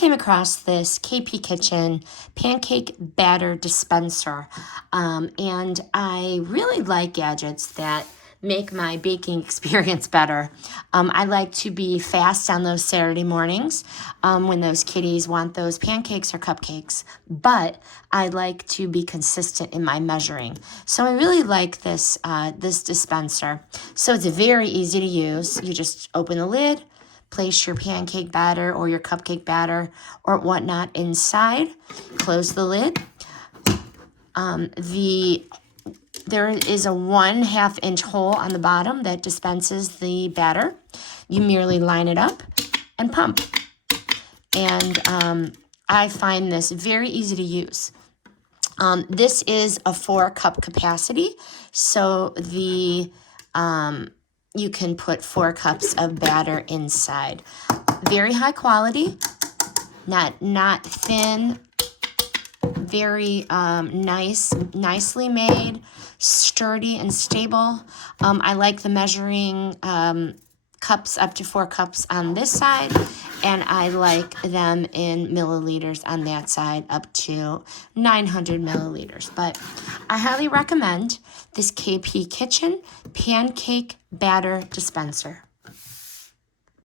came across this KP Kitchen Pancake Batter Dispenser, and I really like gadgets that make my baking experience better. I like to be fast on those Saturday mornings when those kiddies want those pancakes or cupcakes, but I like to be consistent in my measuring. So I really like this, this dispenser. So it's very easy to use. You just open the lid, place your pancake batter or your cupcake batter or whatnot inside, close the lid. There is a 1/2 inch hole on the bottom that dispenses the batter. You merely line it up and pump. And I find this very easy to use. This is a 4-cup capacity, so you can put 4 cups of batter inside. Very high quality, not thin. Very nicely made, sturdy and stable. I like the measuring cups up to 4 cups on this side, and I like them in milliliters on that side up to 900 milliliters. But I highly recommend this KP Kitchen Pancake Batter Dispenser.